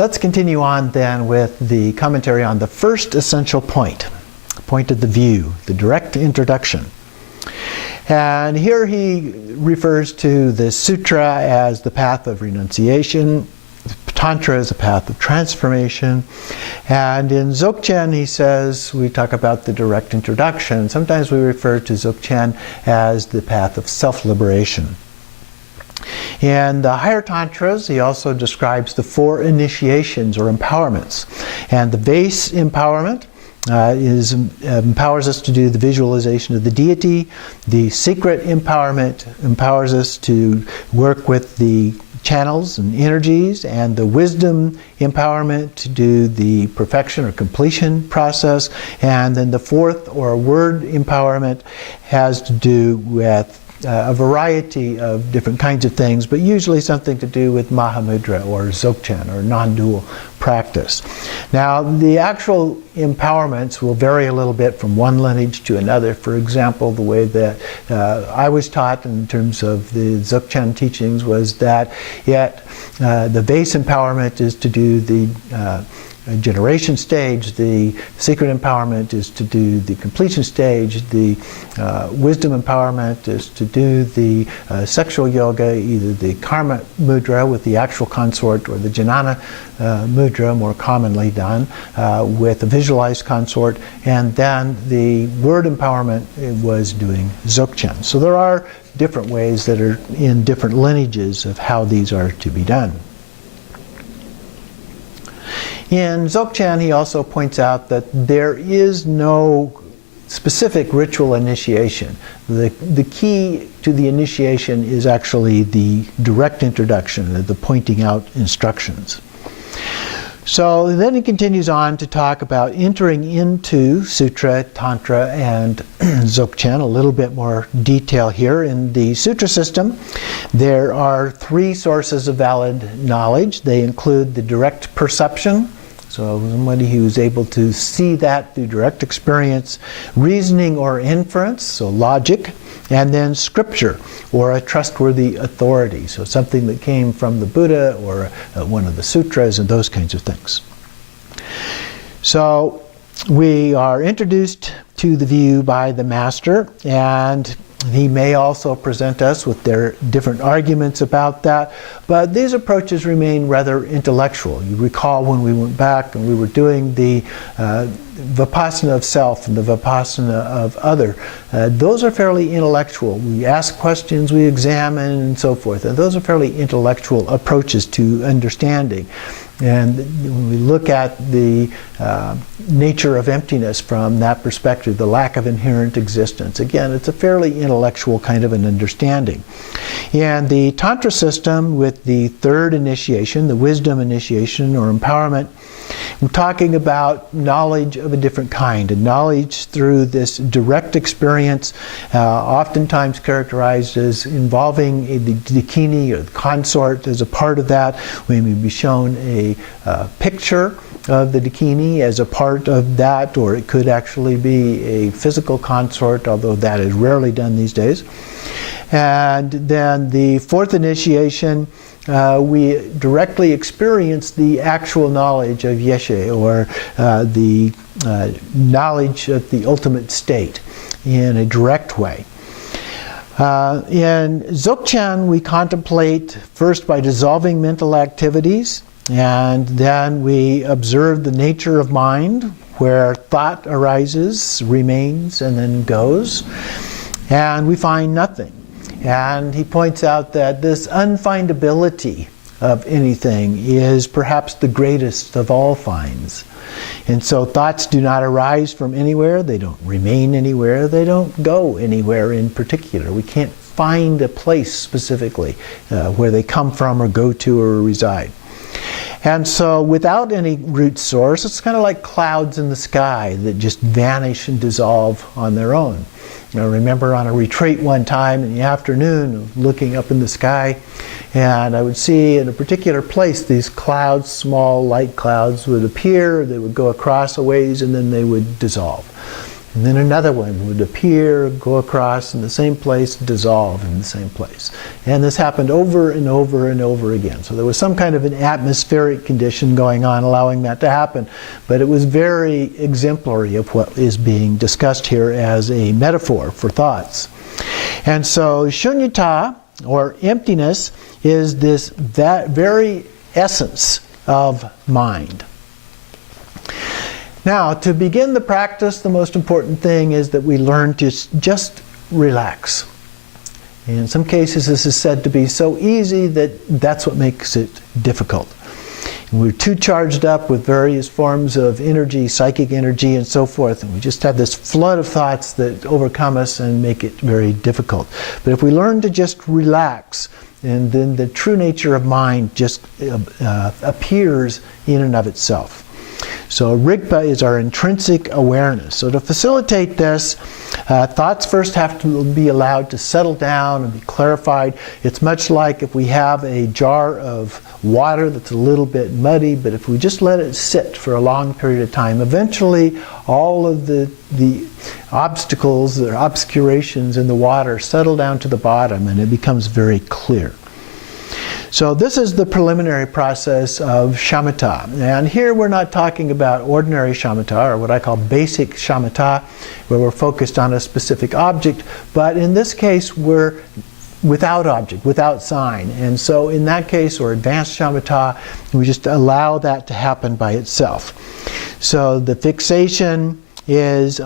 Let's continue on then with the commentary on the first essential point of the view, the direct introduction. And here he refers to the sutra as the path of renunciation, Tantra as a path of transformation, and in Dzogchen he says, we talk about the direct introduction. Sometimes we refer to Dzogchen as the path of self-liberation. In the higher tantras, he also describes the 4 initiations or empowerments. And the base empowerment empowers us to do the visualization of the deity. The secret empowerment empowers us to work with the channels and energies, and the wisdom empowerment to do the perfection or completion process. And then the 4th, or word empowerment, has to do with a variety of different kinds of things, but usually something to do with Mahamudra or Dzogchen or non-dual practice. Now, the actual empowerments will vary a little bit from one lineage to another. For example, the way that I was taught in terms of the Dzogchen teachings was that the base empowerment is to do the generation stage, the secret empowerment is to do the completion stage, the wisdom empowerment is to do the sexual yoga, either the karma mudra with the actual consort or the jnana mudra, more commonly done, with a visualized consort, and then the word empowerment was doing Dzogchen. So there are different ways that are in different lineages of how these are to be done. In Dzogchen, he also points out that there is no specific ritual initiation. The key to the initiation is actually the direct introduction, the pointing out instructions. So then he continues on to talk about entering into Sutra, Tantra, and Dzogchen, a little bit more detail here. In the Sutra system, there are 3 sources of valid knowledge. They include the direct perception, so somebody who's able to see that through direct experience, reasoning or inference, so logic, and then scripture, or a trustworthy authority, so something that came from the Buddha or one of the sutras and those kinds of things. So we are introduced to the view by the master, and he may also present us with their different arguments about that, but these approaches remain rather intellectual. You recall when we went back and we were doing the Vipassana of self and the Vipassana of other. Those are fairly intellectual. We ask questions, we examine, and so forth. And those are fairly intellectual approaches to understanding. And when we look at the nature of emptiness from that perspective, the lack of inherent existence, again, it's a fairly intellectual kind of an understanding. And the Tantra system, with the 3rd initiation, the wisdom initiation or empowerment, I'm talking about knowledge of a different kind, and knowledge through this direct experience, oftentimes characterized as involving the dakini or the consort as a part of that. We may be shown a picture of the dakini as a part of that, or it could actually be a physical consort, although that is rarely done these days. And then the 4th initiation, we directly experience the actual knowledge of Yeshe, or the knowledge of the ultimate state in a direct way. In Dzogchen, we contemplate first by dissolving mental activities, and then we observe the nature of mind, where thought arises, remains, and then goes, and we find nothing. And he points out that this unfindability of anything is perhaps the greatest of all finds. And so thoughts do not arise from anywhere, they don't remain anywhere, they don't go anywhere in particular. We can't find a place specifically where they come from or go to or reside. And so without any root source, it's kind of like clouds in the sky that just vanish and dissolve on their own. I remember on a retreat one time in the afternoon looking up in the sky, and I would see in a particular place these clouds, small light clouds, would appear, they would go across a ways, and then they would dissolve. And then another one would appear, go across in the same place, dissolve in the same place. And this happened over and over and over again. So there was some kind of an atmospheric condition going on allowing that to happen. But it was very exemplary of what is being discussed here as a metaphor for thoughts. And so shunyata, or emptiness, is that very essence of mind. Now, to begin the practice, the most important thing is that we learn to just relax. In some cases, this is said to be so easy that that's what makes it difficult. We're too charged up with various forms of energy, psychic energy, and so forth, and we just have this flood of thoughts that overcome us and make it very difficult. But if we learn to just relax, and then the true nature of mind just appears in and of itself. So Rigpa is our intrinsic awareness. So to facilitate this, thoughts first have to be allowed to settle down and be clarified. It's much like if we have a jar of water that's a little bit muddy, but if we just let it sit for a long period of time, eventually all of the obstacles or obscurations in the water settle down to the bottom and it becomes very clear. So this is the preliminary process of shamatha. And here we're not talking about ordinary shamatha, or what I call basic shamatha, where we're focused on a specific object, but in this case we're without object, without sign. And so in that case, or advanced shamatha, we just allow that to happen by itself. So the fixation is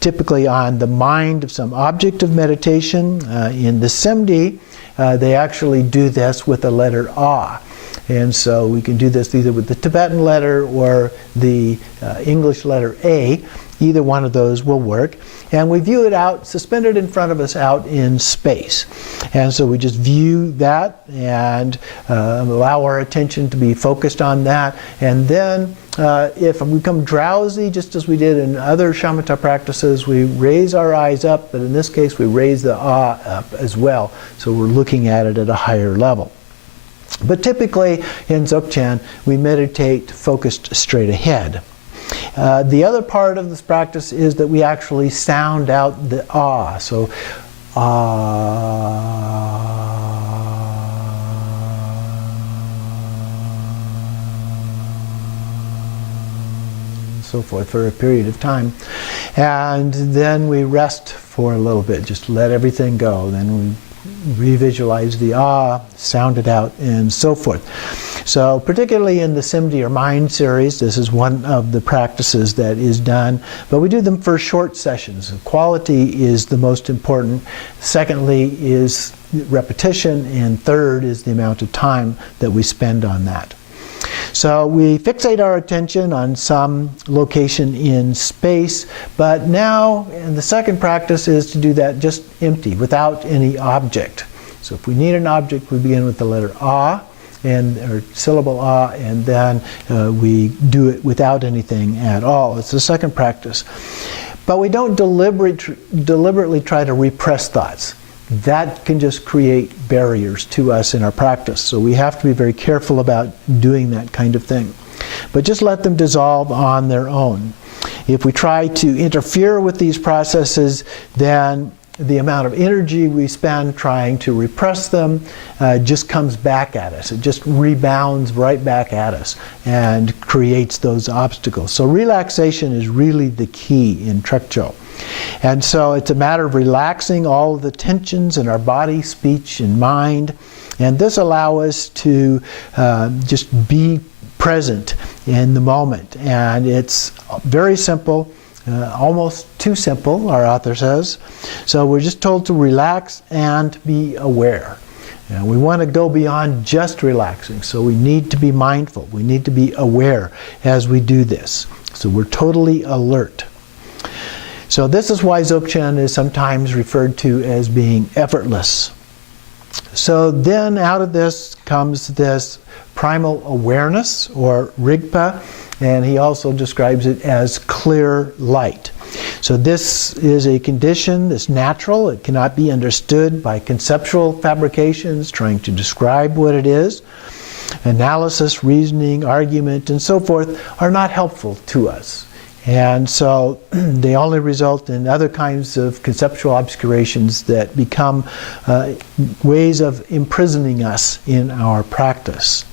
typically on the mind of some object of meditation. In the Semdi, they actually do this with the letter A. And so we can do this either with the Tibetan letter or the English letter A. Either one of those will work. And we view it out, suspended in front of us out in space. And so we just view that and allow our attention to be focused on that. And then if we become drowsy, just as we did in other shamatha practices, we raise our eyes up, but in this case we raise the ah up as well. So we're looking at it at a higher level. But typically in Dzogchen, we meditate focused straight ahead. The other part of this practice is that we actually sound out the ah. So so forth for a period of time. And then we rest for a little bit, just let everything go. Then we revisualize the ah, sound it out, and so forth. So particularly in the Simdi or Mind series, this is one of the practices that is done, but we do them for short sessions. Quality is the most important. Secondly is repetition, and third is the amount of time that we spend on that. So we fixate our attention on some location in space, but now, and the second practice is to do that just empty, without any object. So if we need an object, we begin with the letter ah, or syllable ah, and then we do it without anything at all. It's the second practice. But we don't deliberately try to repress thoughts. That can just create barriers to us in our practice. So we have to be very careful about doing that kind of thing. But just let them dissolve on their own. If we try to interfere with these processes, then the amount of energy we spend trying to repress them just comes back at us. It just rebounds right back at us and creates those obstacles. So relaxation is really the key in Trekcho. And so it's a matter of relaxing all of the tensions in our body, speech, and mind. And this allows us to just be present in the moment. And it's very simple, almost too simple, our author says. So we're just told to relax and be aware. And we want to go beyond just relaxing. So we need to be mindful. We need to be aware as we do this. So we're totally alert. So this is why Dzogchen is sometimes referred to as being effortless. So then out of this comes this primal awareness, or Rigpa, and he also describes it as clear light. So this is a condition that's natural. It cannot be understood by conceptual fabrications trying to describe what it is. Analysis, reasoning, argument, and so forth are not helpful to us. And so they only result in other kinds of conceptual obscurations that become ways of imprisoning us in our practice.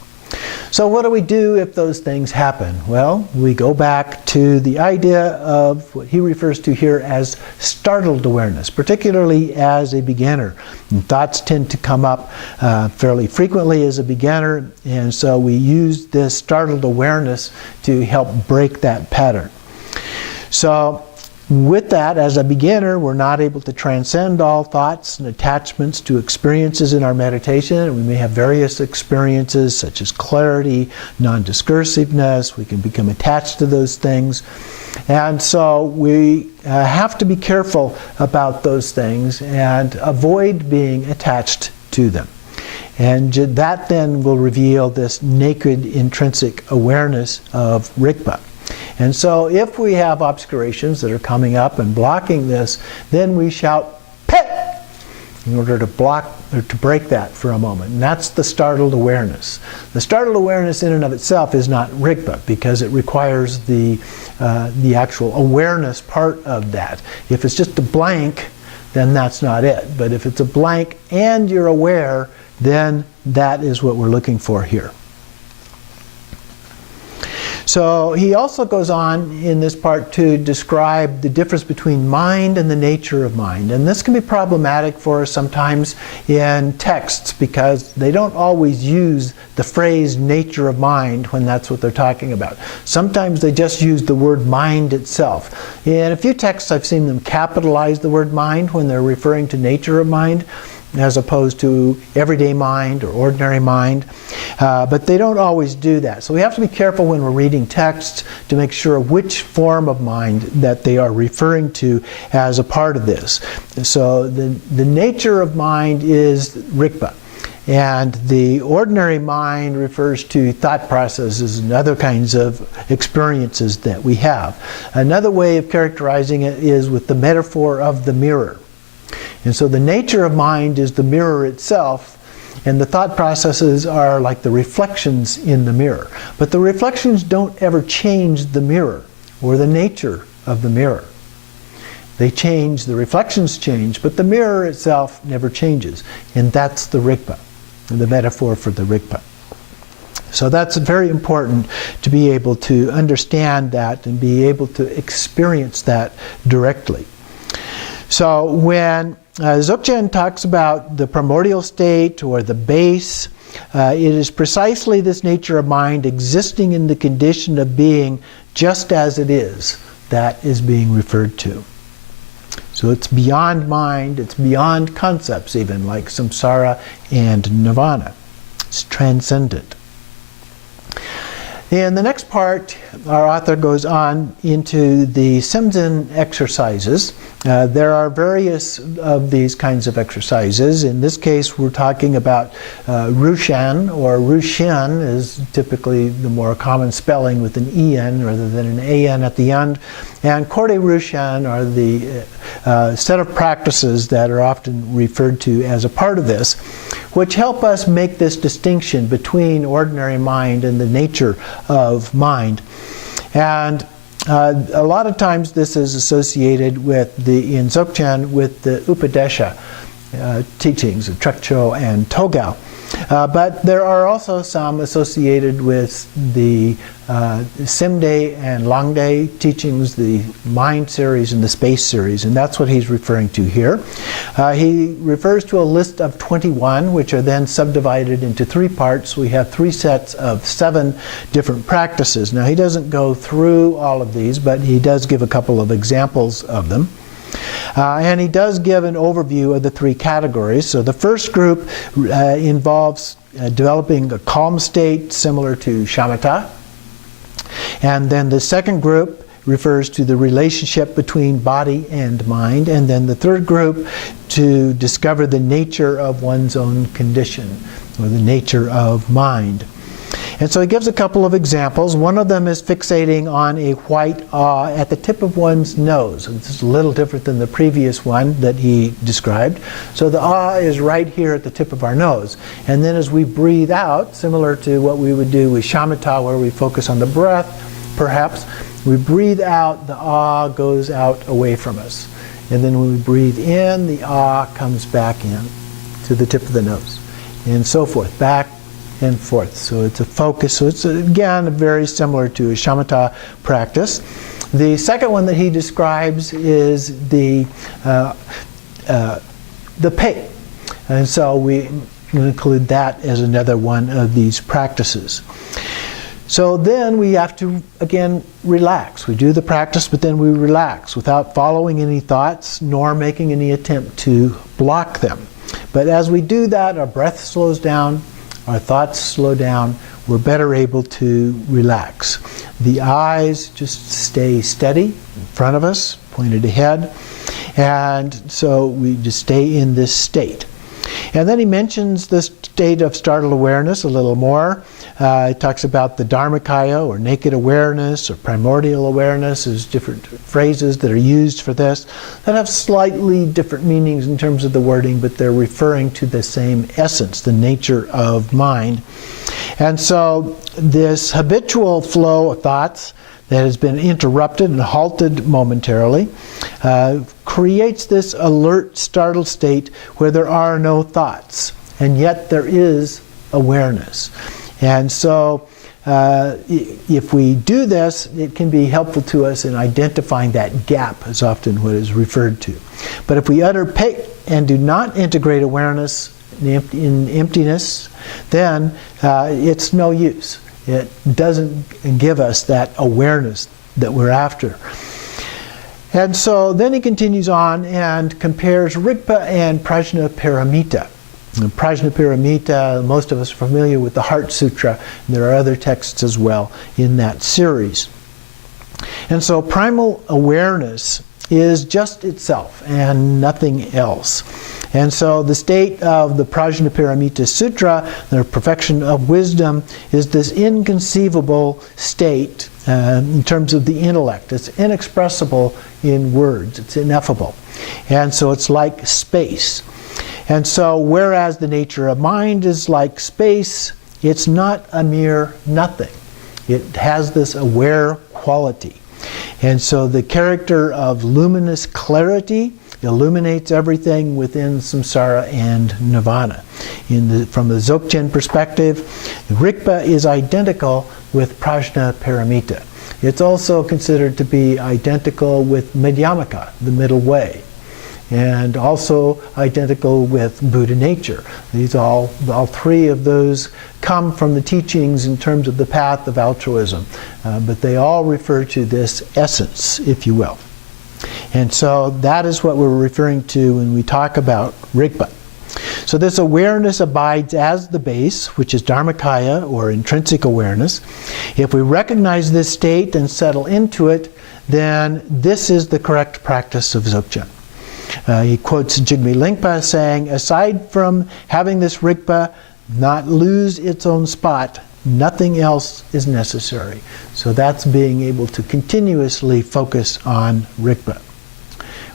So what do we do if those things happen? Well, we go back to the idea of what he refers to here as startled awareness, particularly as a beginner. And thoughts tend to come up fairly frequently as a beginner, and so we use this startled awareness to help break that pattern. So with that, as a beginner, we're not able to transcend all thoughts and attachments to experiences in our meditation. We may have various experiences such as clarity, non-discursiveness. We can become attached to those things. And so we have to be careful about those things and avoid being attached to them. And that then will reveal this naked intrinsic awareness of Rigpa. And so if we have obscurations that are coming up and blocking this, then we shout "Pet!" in order to block or to break that for a moment. And that's the startled awareness. The startled awareness in and of itself is not Rigpa because it requires the actual awareness part of that. If it's just a blank, then that's not it. But if it's a blank and you're aware, then that is what we're looking for here. So he also goes on in this part to describe the difference between mind and the nature of mind. And this can be problematic for us sometimes in texts because they don't always use the phrase nature of mind when that's what they're talking about. Sometimes they just use the word mind itself. In a few texts I've seen them capitalize the word mind when they're referring to nature of mind, as opposed to everyday mind or ordinary mind. But they don't always do that. So we have to be careful when we're reading texts to make sure which form of mind that they are referring to as a part of this. So the nature of mind is Rigpa. And the ordinary mind refers to thought processes and other kinds of experiences that we have. Another way of characterizing it is with the metaphor of the mirror. And so the nature of mind is the mirror itself, and the thought processes are like the reflections in the mirror. But the reflections don't ever change the mirror or the nature of the mirror. They change, the reflections change, but the mirror itself never changes. And that's the Rigpa, the metaphor for the Rigpa. So that's very important to be able to understand that and be able to experience that directly. So when Dzogchen talks about the primordial state or the base, it is precisely this nature of mind existing in the condition of being just as it is that is being referred to. So it's beyond mind, it's beyond concepts even, like samsara and nirvana. It's transcendent. In the next part, our author goes on into the Semzen exercises. There are various of these kinds of exercises. In this case, we're talking about Rushan, or Rushin is typically the more common spelling with an en rather than an an at the end. And Korde Rushan are the set of practices that are often referred to as a part of this, which help us make this distinction between ordinary mind and the nature of mind. And a lot of times this is associated with in Dzogchen with the Upadesha teachings of Trekcho and Togao. But there are also some associated with the Simde and Langde teachings, the Mind series and the Space series, and that's what he's referring to here. He refers to a list of 21, which are then subdivided into 3 parts. We have 3 sets of 7 different practices. Now he doesn't go through all of these, but he does give a couple of examples of them. And he does give an overview of the 3 categories. So the first group involves developing a calm state similar to shamatha. And then the second group refers to the relationship between body and mind. And then the third group to discover the nature of one's own condition, or the nature of mind. And so he gives a couple of examples. One of them is fixating on a white at the tip of one's nose. This is a little different than the previous one that he described. So the is right here at the tip of our nose. And then as we breathe out, similar to what we would do with shamatha, where we focus on the breath, perhaps, We breathe out, the ah goes out away from us. And then when we breathe in, the ah comes back in to the tip of the nose. And so forth, back and forth. So it's a focus. So it's, again, very similar to a shamatha practice. The second one that he describes is the pei. And so we include that as another one of these practices. So then we have to, again, relax. We do the practice, but then we relax without following any thoughts nor making any attempt to block them. But as we do that, our breath slows down, our thoughts slow down, we're better able to relax. The eyes just stay steady in front of us, pointed ahead, and so we just stay in this state. And then he mentions the state of startled awareness a little more. He talks about the Dharmakaya, or naked awareness, or primordial awareness. There's different phrases that are used for this that have slightly different meanings in terms of the wording, but they're referring to the same essence, the nature of mind. And so this habitual flow of thoughts that has been interrupted and halted momentarily creates this alert, startled state where there are no thoughts, and yet there is awareness. And so if we do this, it can be helpful to us in identifying that gap, is often what is referred to. But if we utter pei and do not integrate awareness in emptiness, then it's no use. It doesn't give us that awareness that we're after. And so then he continues on and compares Rigpa and Prajnaparamita. And Prajnaparamita, most of us are familiar with the Heart Sutra, and there are other texts as well in that series. And so primal awareness is just itself and nothing else. And so the state of the Prajnaparamita Sutra, the perfection of wisdom, is this inconceivable state in terms of the intellect. It's inexpressible in words. It's ineffable. And so it's like space. And so whereas the nature of mind is like space, it's not a mere nothing. It has this aware quality. And so the character of luminous clarity illuminates everything within samsara and nirvana. From the Dzogchen perspective, Rigpa is identical with Prajnaparamita. It's also considered to be identical with Madhyamaka, the middle way, and also identical with Buddha nature. These all three of those come from the teachings in terms of the path of altruism, but they all refer to this essence, if you will. And so that is what we're referring to when we talk about Rigpa. So this awareness abides as the base, which is Dharmakaya, or intrinsic awareness. If we recognize this state and settle into it, then this is the correct practice of Dzogchen. He quotes Jigme Lingpa saying, aside from having this Rigpa not lose its own spot, nothing else is necessary. So that's being able to continuously focus on Rigpa,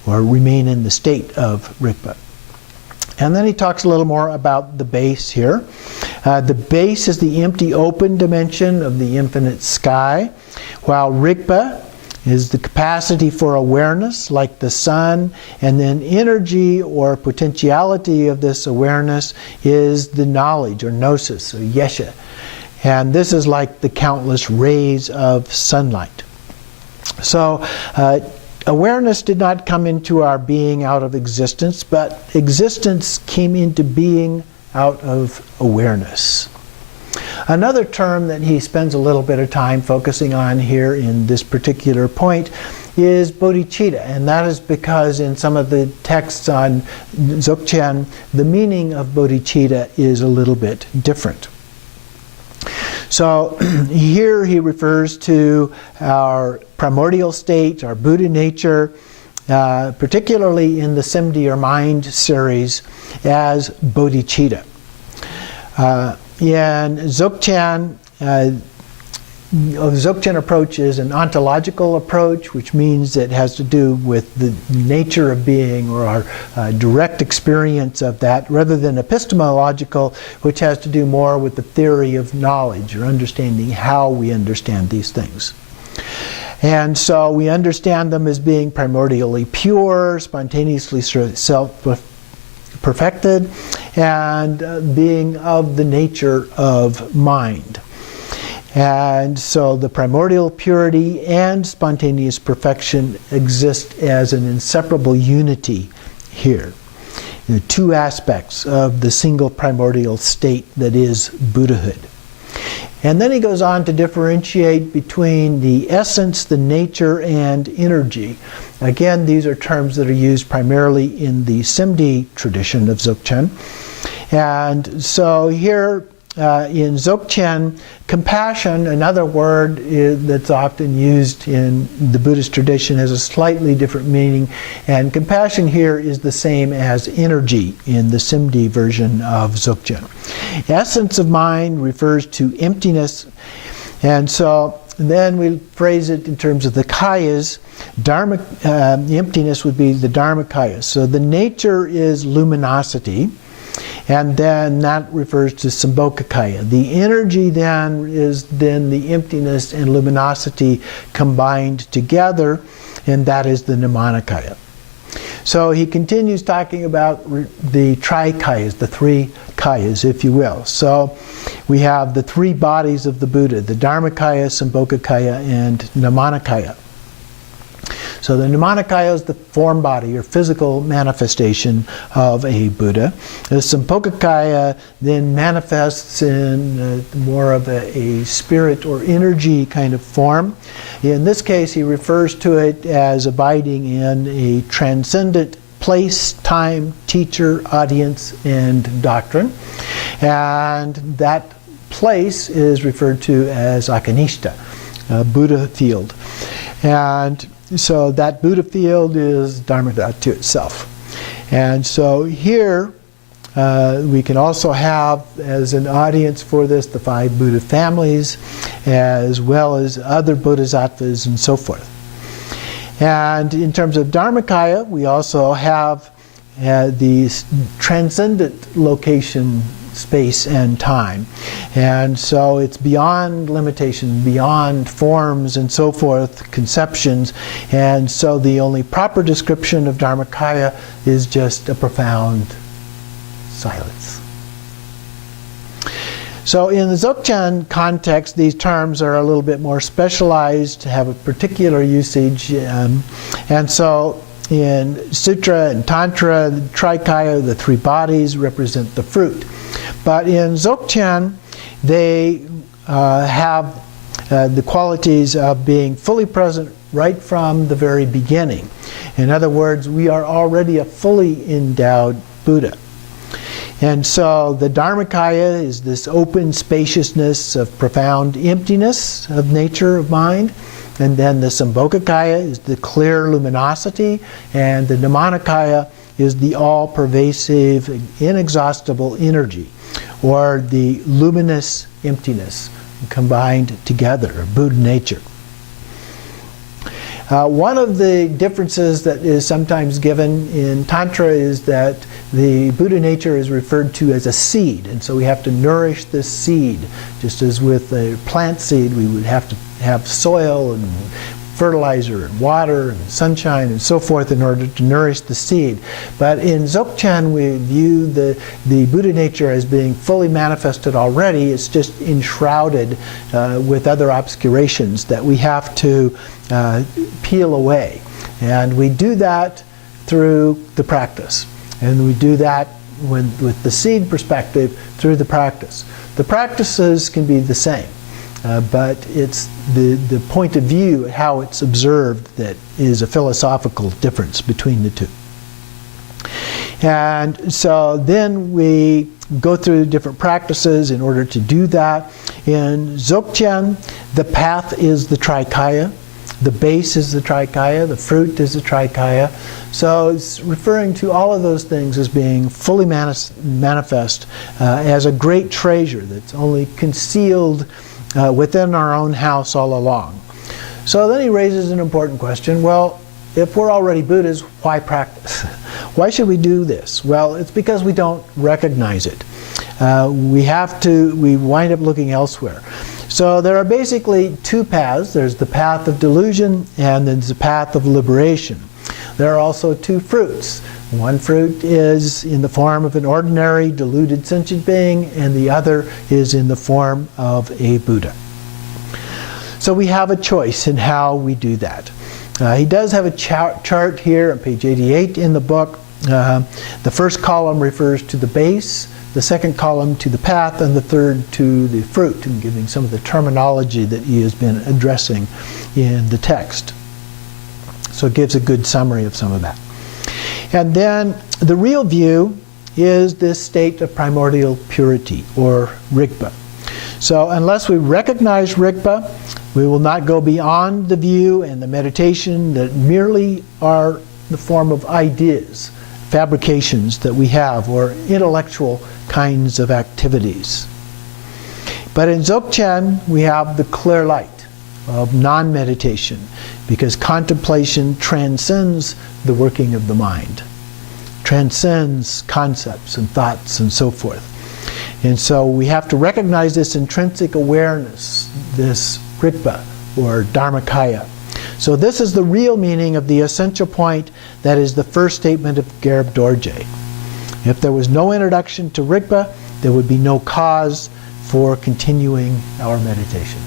or remain in the state of Rigpa. And then he talks a little more about the base here. The base is the empty open dimension of the infinite sky, while Rigpa is the capacity for awareness, like the sun, and then energy or potentiality of this awareness is the knowledge, or gnosis, or yesha. And this is like the countless rays of sunlight. So awareness did not come into our being out of existence, but existence came into being out of awareness. Another term that he spends a little bit of time focusing on here in this particular point is bodhicitta, and that is because in some of the texts on Dzogchen, the meaning of bodhicitta is a little bit different. So here he refers to our primordial state, our Buddha nature, particularly in the Semdi or mind series, as bodhicitta. In Dzogchen, Dzogchen approach is an ontological approach, which means it has to do with the nature of being, or our direct experience of that, rather than epistemological, which has to do more with the theory of knowledge, or understanding how we understand these things. And so we understand them as being primordially pure, spontaneously self-perfected, and being of the nature of mind. And so the primordial purity and spontaneous perfection exist as an inseparable unity here. The two aspects of the single primordial state that is Buddhahood. And then he goes on to differentiate between the essence, the nature, and energy. Again, these are terms that are used primarily in the Simdi tradition of Dzogchen. And so here in Dzogchen, compassion, another word that's often used in the Buddhist tradition, has a slightly different meaning. And compassion here is the same as energy in the Simdi version of Dzogchen. Essence of mind refers to emptiness. And so then we phrase it in terms of the kayas. Dharma, emptiness would be the dharmakaya. So the nature is luminosity. And then that refers to Sambhogakaya. The energy then is then the emptiness and luminosity combined together, and that is the Nirmanakaya. So he continues talking about the trikayas, the three kayas, if you will. So we have the three bodies of the Buddha, the Dharmakaya, Sambhogakaya, and Nirmanakaya. So the Nirmanakaya is the form body or physical manifestation of a Buddha. The Sambhogakaya then manifests in more of a spirit or energy kind of form. In this case, he refers to it as abiding in a transcendent place, time, teacher, audience, and doctrine. And that place is referred to as Akanishta, Buddha field. And so that Buddha field is Dharma to itself. And so here we can also have as an audience for this the 5 Buddha families, as well as other bodhisattvas and so forth. And in terms of Dharmakaya, we also have the transcendent location, space, and time. And so it's beyond limitation, beyond forms and so forth, conceptions. And so the only proper description of Dharmakaya is just a profound silence. So in the Dzogchen context, these terms are a little bit more specialized, have a particular usage. And so in Sutra and Tantra, the Trikaya, the 3 bodies, represent the fruit. But in Dzogchen, they have the qualities of being fully present right from the very beginning. In other words, we are already a fully endowed Buddha. And so the Dharmakaya is this open spaciousness of profound emptiness of nature, of mind. And then the Sambhogakaya is the clear luminosity. And the Nirmanakaya is the all-pervasive, inexhaustible energy, or the luminous emptiness combined together, Buddha nature. One of the differences that is sometimes given in Tantra is that the Buddha nature is referred to as a seed, and so we have to nourish this seed. Just as with a plant seed, we would have to have soil and fertilizer and water and sunshine and so forth in order to nourish the seed. But in Dzogchen, we view the Buddha nature as being fully manifested already. It's just enshrouded with other obscurations that we have to peel away. And we do that through the practice. And we do that with the seed perspective through the practice. The practices can be the same. But it's the point of view, how it's observed, that is a philosophical difference between the two. And so then we go through different practices in order to do that. In Dzogchen, the path is the Trikaya, the base is the Trikaya, the fruit is the Trikaya. So it's referring to all of those things as being fully manifest as a great treasure that's only concealed within our own house all along. So then he raises an important question. Well, if we're already Buddhas, why practice? Why should we do this? Well, it's because we don't recognize it. We wind up looking elsewhere. So there are basically two paths. There's the path of delusion and there's the path of liberation. There are also two fruits. One fruit is in the form of an ordinary deluded sentient being, and the other is in the form of a Buddha. So we have a choice in how we do that. He does have a chart here on page 88 in the book. The first column refers to the base, the second column to the path, and the third to the fruit, and giving some of the terminology that he has been addressing in the text. So it gives a good summary of some of that. And then the real view is this state of primordial purity, or Rigpa. So unless we recognize Rigpa, we will not go beyond the view and the meditation that merely are the form of ideas, fabrications that we have, or intellectual kinds of activities. But in Dzogchen, we have the clear light of non-meditation, because contemplation transcends the working of the mind, transcends concepts and thoughts and so forth. And so we have to recognize this intrinsic awareness, this Rigpa, or Dharmakaya. So this is the real meaning of the essential point that is the first statement of Gerb Dorje. If there was no introduction to Rigpa, there would be no cause for continuing our meditation.